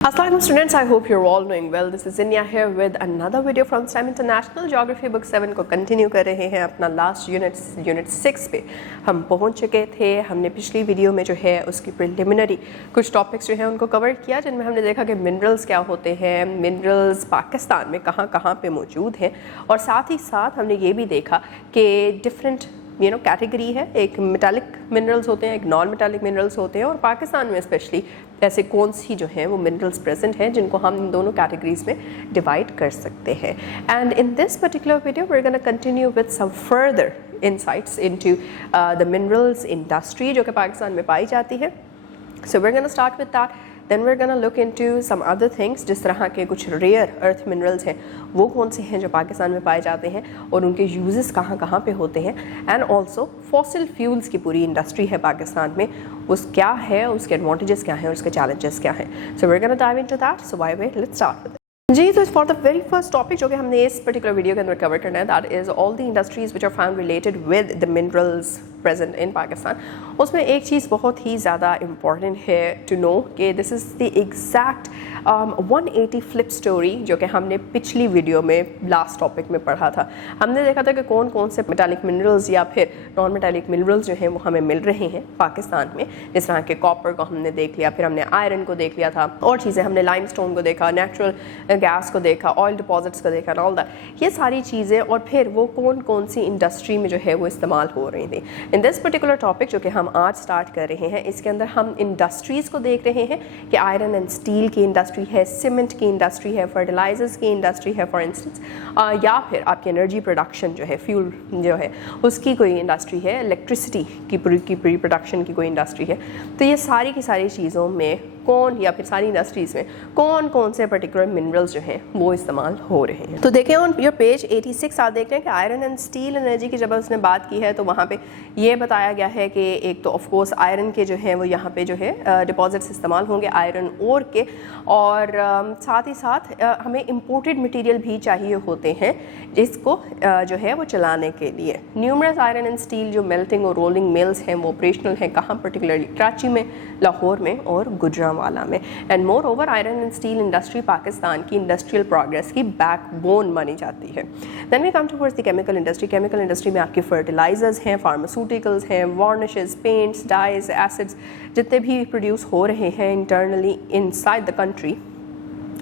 Assalamualaikum students, I hope you're all doing well. This is Zinia here with another video from STEM International. Geography book 7 को continue कर रहे हैं. अपना last unit 6 पे हम पहुंच चुके थे. हमने पिछली वीडियो में जो है उसकी प्रिलिमिनरी कुछ टॉपिक्स जो है उनको कवर किया, जिनमें हमने देखा कि मिनरल्स क्या होते हैं, मिनरल्स पाकिस्तान में कहाँ कहाँ पे मौजूद हैं, और साथ ही साथ हमने ये भी देखा कि डिफरेंट कैटेगरी है. एक मेटालिक मिनरल्स होते हैं, एक नॉन मेटालिक मिनरल्स होते हैं, और पाकिस्तान में स्पेशली ऐसे कौन सी जो हैं वो मिनरल्स प्रेजेंट हैं जिनको हम इन दोनों कैटेगरीज में डिवाइड कर सकते हैं. And in this particular video we are gonna continue with some further insights into the minerals industry जो कि पाकिस्तान में पाई जाती है. So we're going to start with that. Then we're going to look into some other things, जिस तरह के कुछ rare earth minerals हैं वो कौन से हैं जो पाकिस्तान में पाए जाते हैं और उनके यूजेस कहाँ कहाँ पे होते हैं. एंड ऑल्सो फॉसिल फ्यूल्स की पूरी इंडस्ट्री है पाकिस्तान में, उस क्या है, उसके एडवांटेजेस क्या हैं और उसके चैलेंजेस क्या हैं. सो we're going to dive into that. So why wait, let's start with it. जी, तो for the very first topic जो कि हमने इस पर्टिकुलर वीडियो के अंदर कवर करना है, that is all the industries which are found related with the minerals present in Pakistan. उसमें एक चीज़ बहुत ही ज़्यादा इम्पॉर्टेंट है टू नो कि this is the exact 180 flip story जो कि हमने पिछली वीडियो में लास्ट टॉपिक में पढ़ा था. हमने देखा था कि कौन कौन से मेटालिक मिनरल्स या फिर नॉन मेटालिक मिनरल्स जो हैं वो हमें मिल रहे हैं पाकिस्तान में. जिस तरह के कॉपर को हमने देख लिया, फिर हमने आयरन को देख लिया था, और चीज़ें हमने लाइमस्टोन को देखा, नेचुरल गैस को देखा, ऑयल डिपॉजिट्स को देखा, ऑल दैट, ये सारी चीज़ें, और फिर वो कौन कौन सी इंडस्ट्री में जो है वो इस्तेमाल हो रही थी. इन दिस पर्टिकुलर टॉपिक जो कि हम आज स्टार्ट कर रहे हैं, इसके अंदर हम इंडस्ट्रीज़ को देख रहे हैं कि आयरन एंड स्टील की इंडस्ट्री है, सीमेंट की इंडस्ट्री है, फर्टिलाइजर्स की इंडस्ट्री है फॉर इंस्टेंस, या फिर आपकी एनर्जी प्रोडक्शन जो है, फ्यूल जो है उसकी कोई इंडस्ट्री है, इलेक्ट्रिसिटी की पूरी प्रोडक्शन की कोई इंडस्ट्री है. तो ये सारी की सारी चीज़ों में कौन, या फिर सारी इंडस्ट्रीज़ में कौन कौन से पर्टिकुलर मिनरल्स जो हैं वो इस्तेमाल हो रहे हैं. तो देखें ऑन योर पेज 86 आप देख रहे हैं कि आयरन एंड स्टील एनर्जी की जब उसने बात की है तो वहाँ पे ये बताया गया है कि एक तो ऑफ कोर्स आयरन के जो हैं वो यहाँ पे जो है डिपॉजिट्स इस्तेमाल होंगे आयरन ओर के, और साथ ही साथ हमें इम्पोर्टेड मटीरियल भी चाहिए होते हैं जिसको जो है वो चलाने के लिए. न्यूमरस आयरन एंड स्टील जो मेल्टिंग और रोलिंग मिल्स हैं वो ऑपरेशनल हैं. कहाँ? पर्टिकुलरली कराची में, लाहौर में और गुजरांवाला में. And moreover iron and steel industry Pakistan की इंडस्ट्रियल प्रोग्रेस की बैकबोन मानी जाती है. Then we come towards the chemical industry. Chemical industry में आपके फर्टिलाइजर्स हैं, फार्मास्यूटिकल्स हैं, वार्निशेस, पेंट्स, डाइज, एसिड्स जितने भी प्रोड्यूस हो रहे हैं इंटरनली इनसाइड द कंट्री,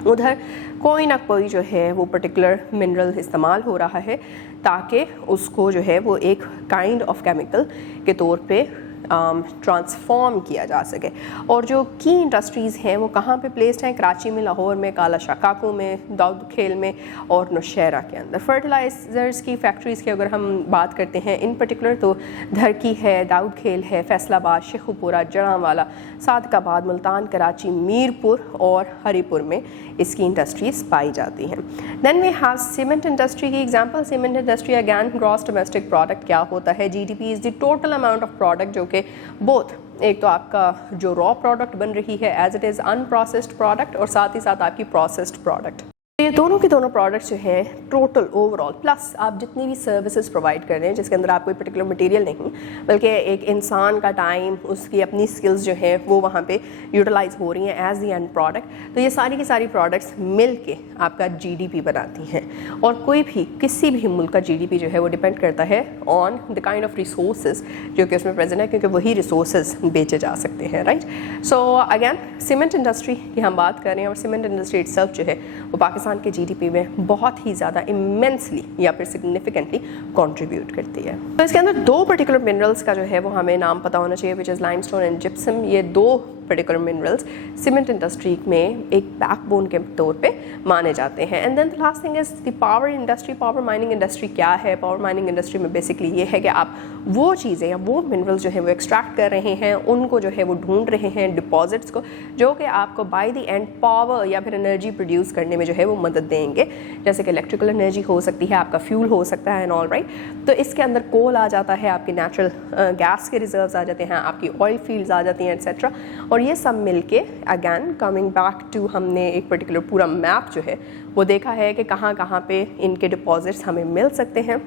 उधर कोई ना कोई जो है वो पर्टिकुलर मिनरल इस्तेमाल हो रहा है ताकि उसको जो है वो एक काइंड ऑफ केमिकल के तौर पे ट्रांसफॉर्म किया जा सके. और जो की इंडस्ट्रीज़ हैं वो कहाँ पे प्लेस्ड हैं? कराची में, लाहौर में, काला शाकाकू में, दाऊद खेल में और नौशहरा के अंदर. फर्टिलाइजर्स की फैक्ट्रीज़ की अगर हम बात करते हैं इन पर्टिकुलर तो धरकी है, दाऊद खेल है, फैसलाबाद, शेखुपुरा, जड़ांवाला, सादकाबाद, मुल्तान, कराची, मीरपुर और हरीपुर में इसकी इंडस्ट्रीज़ पाई जाती हैं. Then we have cement industry की example. Cement industry again gross domestic product क्या होता है? GDP is the total amount of product जो कि बोथ एक तो आपका जो रॉ प्रोडक्ट बन रही है as it is unprocessed product, और साथ ही साथ आपकी प्रोसेस्ड प्रोडक्ट. ये दोनों के दोनों प्रोडक्ट्स जो हैं टोटल ओवरऑल प्लस आप जितनी भी सर्विसेज प्रोवाइड कर रहे हैं जिसके अंदर आप कोई पर्टिकुलर मटेरियल नहीं बल्कि एक इंसान का टाइम, उसकी अपनी स्किल्स जो है वो वहाँ पे यूटिलाइज हो रही हैं एज द एंड प्रोडक्ट. तो ये सारी की सारी प्रोडक्ट्स मिल के आपका जीडीपी बनाती हैं. और कोई भी किसी भी मुल्क का जीडीपी जो है वो डिपेंड करता है on the kind of resources जो कि उसमें प्रेजेंट है, क्योंकि वही रिसोर्सेज बेचे जा सकते हैं. Right. So again cement industry की हम बात कर रहे हैं, और सीमेंट इंडस्ट्री इटसेल्फ जो है वो पाकिस्तान के जीडीपी में बहुत ही ज़्यादा इमेंसली या फिर सिग्निफिकेंटली कंट्रीब्यूट करती है. तो इसके अंदर दो पर्टिकुलर मिनरल्स का जो है वो हमें नाम पता होना चाहिए, which is limestone and gypsum. ये दो पर्टिकुलर मिनरल्स सीमेंट इंडस्ट्री में एक बैकबोन के तौर पे माने जाते हैं. And then the last thing is the power industry. Power mining industry क्या है? पावर माइनिंग इंडस्ट्री में बेसिकली ये है कि आप वो चीज़ें या वो मिनरल्स जो है वो एक्सट्रैक्ट कर रहे हैं, उनको जो है वो ढूंढ रहे हैं डिपॉजिट्स को, जो कि आपको बाय द एंड पावर या फिर एनर्जी प्रोड्यूस करने में जो है वो मदद देंगे. जैसे कि इलेक्ट्रिकल एनर्जी हो सकती है, आपका फ्यूल हो सकता है एंड ऑल राइट. तो इसके अंदर कोल आ जाता है, आपके नेचुरल गैस के रिजर्व्स आ जाते हैं, आपकी ऑयल फील्ड्स आ जाती हैं एट्सेट्रा. और ये सब मिलके अगैन कमिंग बैक टू हमने एक पर्टिकुलर पूरा मैप जो है वो देखा है कि कहाँ कहाँ पे इनके डिपॉजिट्स हमें मिल सकते हैं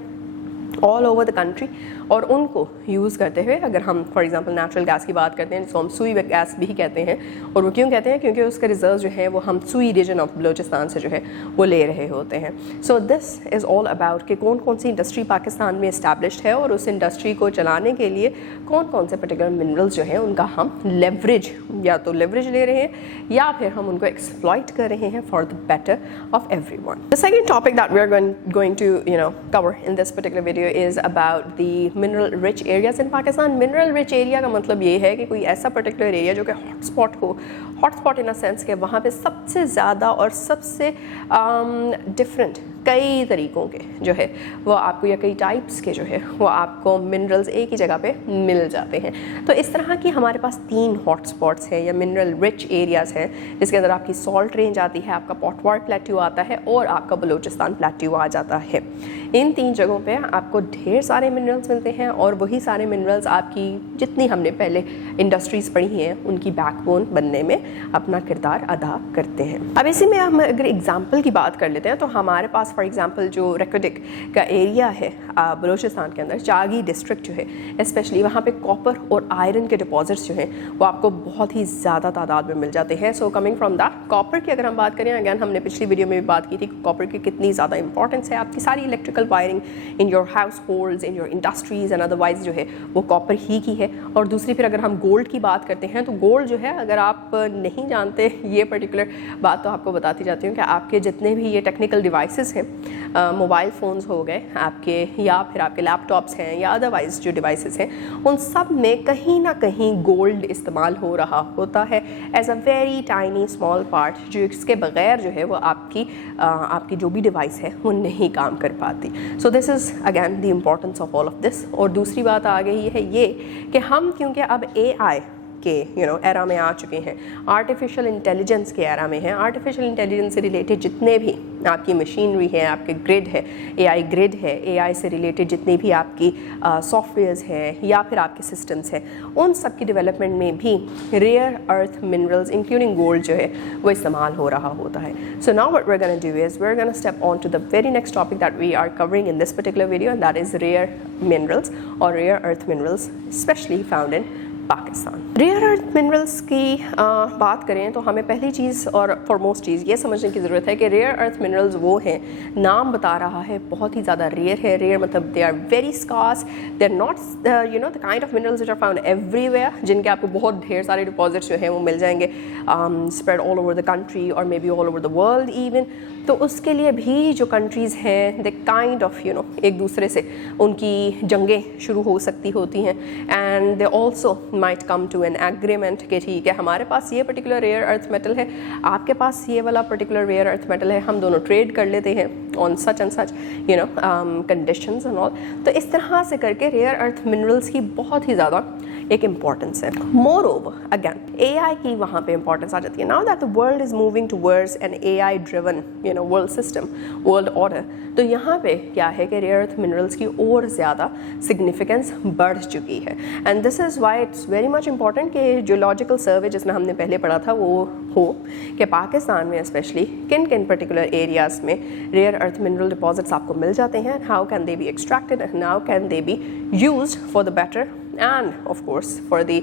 ऑल ओवर द कंट्री, और उनको यूज़ करते हुए अगर हम फॉर एग्जांपल नेचुरल गैस की बात करते हैं जिसको हम सुई गैस भी कहते हैं, और वो क्यों कहते हैं, क्योंकि उसका रिजर्व जो है वो हम सुई रीजन ऑफ बलूचिस्तान से जो है वो ले रहे होते हैं. सो दिस इज़ ऑल अबाउट कि कौन कौन सी इंडस्ट्री पाकिस्तान में इस्टेब्लिश्ड है और उस इंडस्ट्री को चलाने के लिए कौन कौन से पर्टिकुलर मिनरल्स जो हैं उनका हम लेवरेज या तो लेवरेज ले रहे हैं या फिर हम उनको एक्सप्लॉइट कर रहे हैं for the better of everyone. The second topic that we are going to cover in this particular video is about the mineral rich areas in Pakistan. Mineral rich area का मतलब ये है कि कोई ऐसा particular area जो कि hotspot हो, hotspot in a sense कि वहाँ पे सबसे ज़्यादा और सबसे different कई तरीक़ों के जो है वो आपको या कई टाइप्स के जो है वो आपको मिनरल्स एक ही जगह पे मिल जाते हैं. तो इस तरह की हमारे पास 3 हॉट स्पॉट्स हैं या मिनरल रिच एरियाज़ हैं जिसके अंदर आपकी सॉल्ट रेंज आती है, आपका पॉटवार प्लेट्यू आता है और आपका बलूचिस्तान प्लेट्यू आ जाता है. इन 3 जगहों पे आपको ढेर सारे मिनरल्स मिलते हैं और वही सारे मिनरल्स आपकी जितनी हमने पहले इंडस्ट्रीज़ पढ़ी हैं उनकी बैकबोन बनने में अपना किरदार अदा करते हैं. अब इसी में हम अगर एग्जाम्पल की बात कर लेते हैं तो हमारे पास फॉर एग्जांपल जो रेकोडिक का एरिया है बलूचिस्तान के अंदर, चागी डिस्ट्रिक्ट जो है स्पेशली, वहाँ पे कॉपर और आयरन के डिपॉजिट्स जो हैं वो आपको बहुत ही ज़्यादा तादाद में मिल जाते हैं. So coming from that, copper की अगर हम बात करें, अगेन हमने पिछली वीडियो में भी बात की थी कॉपर की कितनी ज़्यादा इंपॉर्टेंस है. आपकी सारी electrical wiring in your house holds, in your industries and otherwise जो है वो कॉपर ही की है. और दूसरी फिर अगर हम गोल्ड की बात करते हैं तो गोल्ड जो है, अगर आप नहीं जानते ये पर्टिकुलर बात तो आपको बताती जाती हूँ कि आपके जितने भी ये टेक्निकल डिवाइसेस हैं, मोबाइल फ़ोन्स हो गए आपके या फिर आपके लैपटॉप्स हैं या अदरवाइज जो डिवाइसेस हैं, उन सब में कहीं ना कहीं गोल्ड इस्तेमाल हो रहा होता है as a very tiny small part, जो इसके बगैर जो है वो आपकी जो भी डिवाइस है वो नहीं काम कर पाती. सो this is again the importance of all of this. और दूसरी बात आ गई है ये कि हम क्योंकि अब AI के एरा में आ चुके हैं, आर्टिफिशियल इंटेलिजेंस के एरा में हैं, आर्टिफिशियल इंटेलिजेंस से रिलेटेड जितने भी आपकी मशीनरी है, आपके ग्रिड है, AI ग्रिड है, AI से रिलेटेड जितनी भी आपकी सॉफ्टवेयर्स हैं या फिर आपके सिस्टम्स हैं, उन सब की डेवलपमेंट में भी rare earth minerals including gold जो है वो इस्तेमाल हो रहा होता है. So now what we are gonna do is we are gonna step on to the very next topic that we are covering in this particular video, and that is rare minerals और rare earth minerals specially found in Pakistan. Rare earth minerals की बात करें तो हमें पहली चीज़ और foremost चीज़ ये समझने की ज़रूरत है कि रेयर अर्थ मिनरल्स वो हैं, नाम बता रहा है बहुत ही ज़्यादा रेयर है. रेयर मतलब they are very scarce, they are not the kind of minerals which are found everywhere, जिनके आपको बहुत ढेर सारे डिपॉजिट्स जो हैं वो मिल जाएंगे spread all over the country और may be all over the world even. तो उसके लिए भी जो कंट्रीज़ हैं दे काइंड ऑफ एक दूसरे से उनकी जंगें शुरू हो सकती होती हैं, and they also might come to an agreement कि ठीक है हमारे पास ये पर्टिकुलर रेयर अर्थ मेटल है, आपके पास ये वाला पर्टिकुलर रेयर अर्थ मेटल है, हम दोनों ट्रेड कर लेते हैं on such and such conditions and all. तो इस तरह से करके रेयर अर्थ मिनरल्स की बहुत ही ज़्यादा एक इम्पॉर्टेंस है. मोर ओवर अगैन AI की वहाँ पे इम्पॉर्टेंस आ जाती है. Now that the world is moving towards an AI driven world system, world order, तो यहाँ पे क्या है कि रेयर अर्थ मिनरल्स की और ज़्यादा सिग्निफिकेंस बढ़ चुकी है. And this is why it's very much important कि जियोलॉजिकल सर्वे जिसमें हमने पहले पढ़ा था वो हो कि पाकिस्तान में स्पेशली किन किन पर्टिकुलर एरियाज़ में रेयर अर्थ मिनरल डिपॉजिट्स आपको मिल जाते हैं, how can they be extracted and how can they be used for the better and of course for the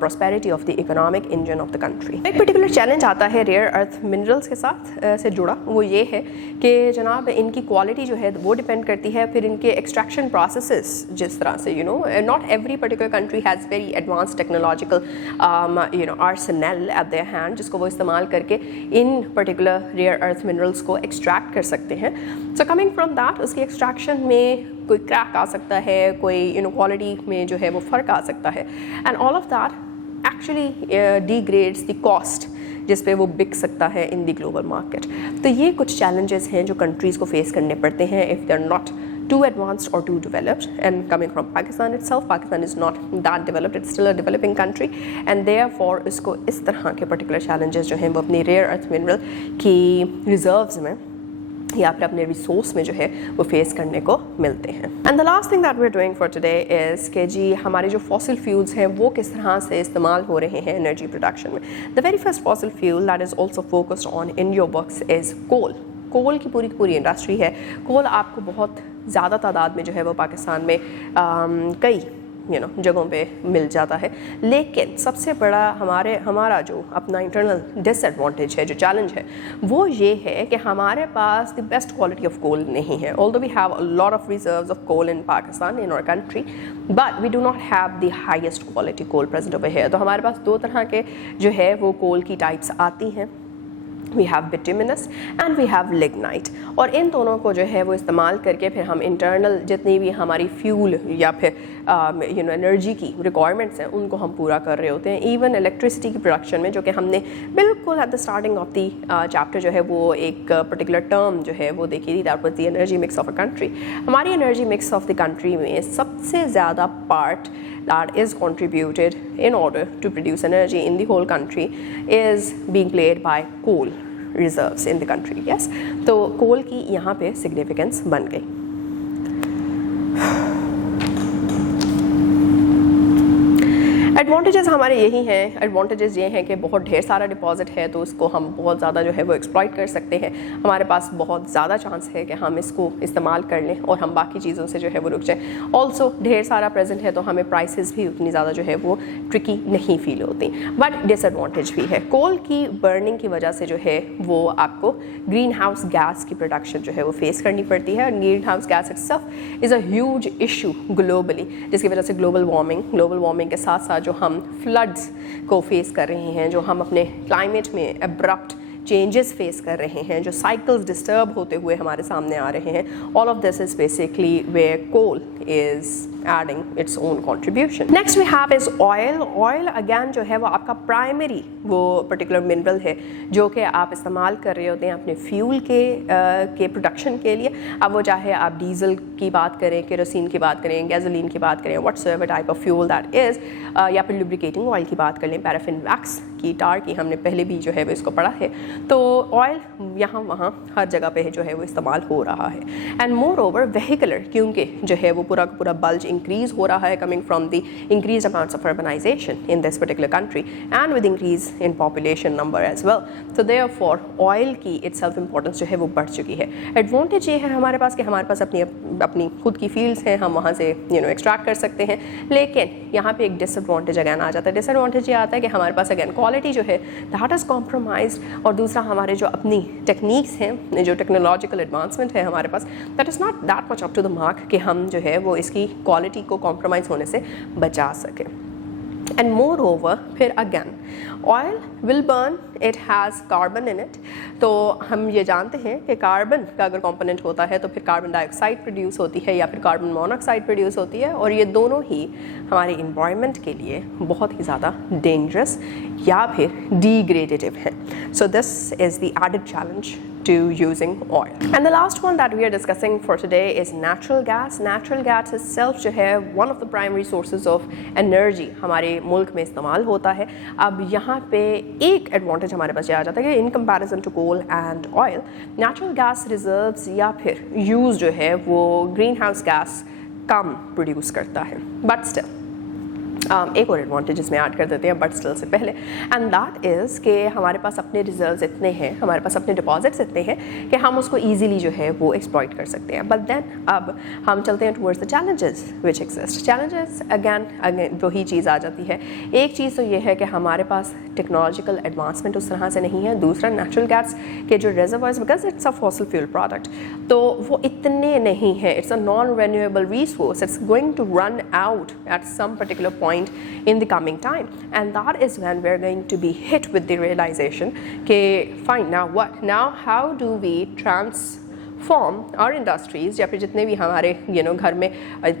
prosperity of the economic engine of the country. एक particular challenge आता है rare earth minerals के साथ से जुड़ा, वो ये है कि जनाब इनकी quality जो है वो depend करती है फिर इनके extraction processes जिस तरह से not every particular country has very advanced technological arsenal at their hand जिसको वो इस्तेमाल करके इन particular rare earth minerals को extract कर सकते हैं. So coming from that उसकी extraction में कोई क्रैक आ सकता है, कोई क्वालिटी में जो है वो फ़र्क आ सकता है, and all of that actually degrades the cost जिस पे वो बिक सकता है इन द ग्लोबल मार्केट. तो ये कुछ चैलेंजेस हैं जो कंट्रीज़ को फेस करने पड़ते हैं if they are not too advanced or too developed. And coming from Pakistan itself, Pakistan is not that developed, it's still a developing country, and therefore इसको इस तरह के particular challenges जो हैं वो अपनी rare earth mineral की reserves में या फिर अपने रिसोर्स में जो है वो फेस करने को मिलते हैं. And the last thing that we are doing for today is कि जी हमारे जो फॉसिल फ्यूल्स हैं वो किस तरह से इस्तेमाल हो रहे हैं एनर्जी प्रोडक्शन में. The very first fossil fuel that is also focused on in your books is coal. Coal की पूरी इंडस्ट्री है. कोल आपको बहुत ज़्यादा तादाद में जो है वो पाकिस्तान में कई जगहों पे मिल जाता है। लेकिन सबसे बड़ा हमारा जो अपना इंटरनल डिसएडवांटेज है, जो चैलेंज है, वो ये है कि हमारे पास the best quality of coal नहीं है। Although we have a lot of reserves of coal in Pakistan, in our country, but we do not have the highest quality coal present over here. तो हमारे पास 2 तरह के जो है वो कोल की टाइप्स आती हैं। We have bituminous and we have lignite, और इन दोनों को जो है वो इस्तेमाल करके फिर हम इंटरनल जितनी भी हमारी फ्यूल या फिर एनर्जी की रिक्वायरमेंट्स हैं उनको हम पूरा कर रहे होते हैं। इवन इलेक्ट्रिसिटी की प्रोडक्शन में, जो कि हमने बिल्कुल at the starting of the chapter जो है वो एक पर्टिकुलर टर्म जो है वो देखी थी, that was the energy mix of a country. हमारी energy mix of the country में सबसे ज़्यादा part that is contributed in order to produce energy in the whole country is being played by coal reserves in the country. Yes, तो coal की यहाँ पे significance बन गई। एडवांटेजेस हमारे यही हैं। एडवांटेजेस ये हैं कि बहुत ढेर सारा डिपॉजिट है, तो उसको हम बहुत ज़्यादा जो है वो एक्सप्लॉइट कर सकते हैं। हमारे पास बहुत ज़्यादा चांस है कि हम इसको इस्तेमाल कर लें और हम बाकी चीज़ों से जो है वो रुक जाएं। ऑल्सो ढेर सारा प्रेजेंट है, तो हमें प्राइसेस भी उतनी ज़्यादा जो है वो ट्रिकी नहीं फील होती। बट डिसएडवांटेज भी है। कोल की बर्निंग की वजह से जो है वो आपको ग्रीन हाउस गैस की प्रोडक्शन जो है वो फेस करनी पड़ती है। Green house gas itself is a huge issue globally, जिसकी वजह से ग्लोबल वार्मिंग के साथ साथ जो हम फ्लड्स को फेस कर रहे हैं, जो हम अपने क्लाइमेट में अब्रप्ट चेंजेस फेस कर रहे हैं, जो साइकिल्स डिस्टर्ब होते हुए हमारे सामने आ रहे हैं, all of this is basically where coal is adding its own contribution. Next we have is oil. Oil again जो है वो आपका प्राइमरी वो पर्टिकुलर मिनरल है जो कि आप इस्तेमाल कर रहे होते हैं अपने फ्यूल के प्रोडक्शन के लिए। अब वो चाहे आप डीजल की बात करें, केरोसिन की बात करें, गैसोलीन की बात करें, whatsoever type of fuel that is, या फिर लुब्रिकेटिंग ऑयल की बात कर लें, पैराफिन वैक्स की, टार की, हमने पहले भी जो है वो इसको पढ़ा है। तो ऑयल यहाँ वहाँ हर जगह पे जो है वो इस्तेमाल हो रहा है। एंड मोर ओवर वेहिकुलर, क्योंकि जो है वो पूरा पूरा बल्ज इंक्रीज हो रहा है coming from the increased amounts of urbanization in this particular country and with increase in population number as well. So therefore oil की itself importance जो है वो बढ़ चुकी है। Advantage ये है हमारे पास कि हमारे पास अपनी खुद की fields हैं, हम वहाँ से extract कर सकते हैं। लेकिन यहाँ पे एक disadvantage again आ जाता है। Disadvantage ये आता है कि हमारे पास again quality जो है that is compromised, और दूसरा हमारे जो अपनी techniques हैं, जो technological advancement है हमारे पास, that is not that much up to the mark कि हम जो है वो इसकी क्वालिटी को कॉम्प्रोमाइज़ होने से बचा सके। एंड मोर ओवर फिर again oil will burn, it has carbon in it. तो हम ये जानते हैं कि कार्बन का अगर कंपोनेंट होता है तो फिर कार्बन डाइऑक्साइड प्रोड्यूस होती है या फिर कार्बन मोनोऑक्साइड प्रोड्यूस होती है, और ये दोनों ही हमारे इन्वायरमेंट के लिए बहुत ही ज़्यादा डेंजरस या फिर डिग्रेडेटिव है। So this is the added challenge to using oil. And the last one that we are discussing for today is natural gas. Natural gas itself जो है one of the primary sources of energy हमारे मुल्क में इस्तेमाल होता है। अब यहाँ पे एक एडवांटेज हमारे पास ये आ जाता है कि in comparison to coal and oil, natural gas reserves या फिर use जो है वो green house gas कम प्रोड्यूस करता है। But still एक और एडवांटेज इसमें ऐड कर देते हैं बट स्टिल से पहले, एंड दैट इज़ कि हमारे पास अपने रिजर्व्स इतने हैं, हमारे पास अपने डिपॉजिट्स इतने हैं कि हम उसको ईजिली जो है वो एक्सप्लॉइट कर सकते हैं। बट देन अब हम चलते हैं towards the challenges which exist. Challenges again वही चीज़ आ जाती है। एक चीज़ तो ये है कि हमारे पास टेक्नोलॉजिकल एडवांसमेंट उस तरह से नहीं है। दूसरा नेचुरल गैस के जो reservoirs, because it's a fossil fuel product, तो वो इतने नहीं है। It's a non renewable resource, it's going to run out at some particular point in the coming time, and that is when we're going to be hit with the realization कि fine, now what, now how do we transform our industries, या फिर जितने भी हमारे घर में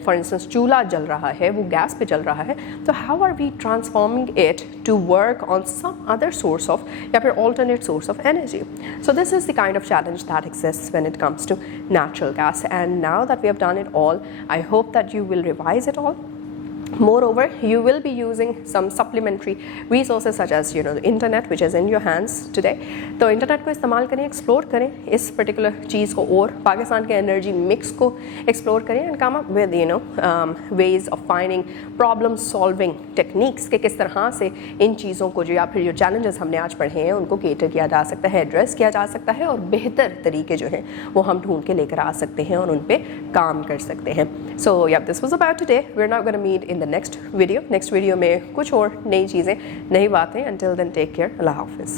for instance चूल्हा जल रहा है वो गैस पे चल रहा है, तो how are we transforming it to work on some other source of या फिर alternate source of energy. So this is the kind of challenge that exists when it comes to natural gas, and now that we have done it all, I hope that you will revise it all, Moreover, you will be using some supplementary resources such as the internet which is in your hands today. तो internet को इस्तेमाल करें, explore करें इस particular चीज़ को और पाकिस्तान के energy mix को एक्सप्लोर करें and come up with ways of finding problem solving techniques के किस तरह से इन चीज़ों को या फिर जो चैलेंजेस हमने आज पढ़े हैं उनको केटर किया जा सकता है, एड्रेस किया जा सकता है और बेहतर तरीके जो हैं वो हम ढूंढ के लेकर आ सकते हैं और उन पर काम कर सकते हैं. So yeah, this was about today. We're now going to meet in the next video. Next video में कुछ और नई चीज़ें, नई बातें. Until then, take care. Allah Hafiz.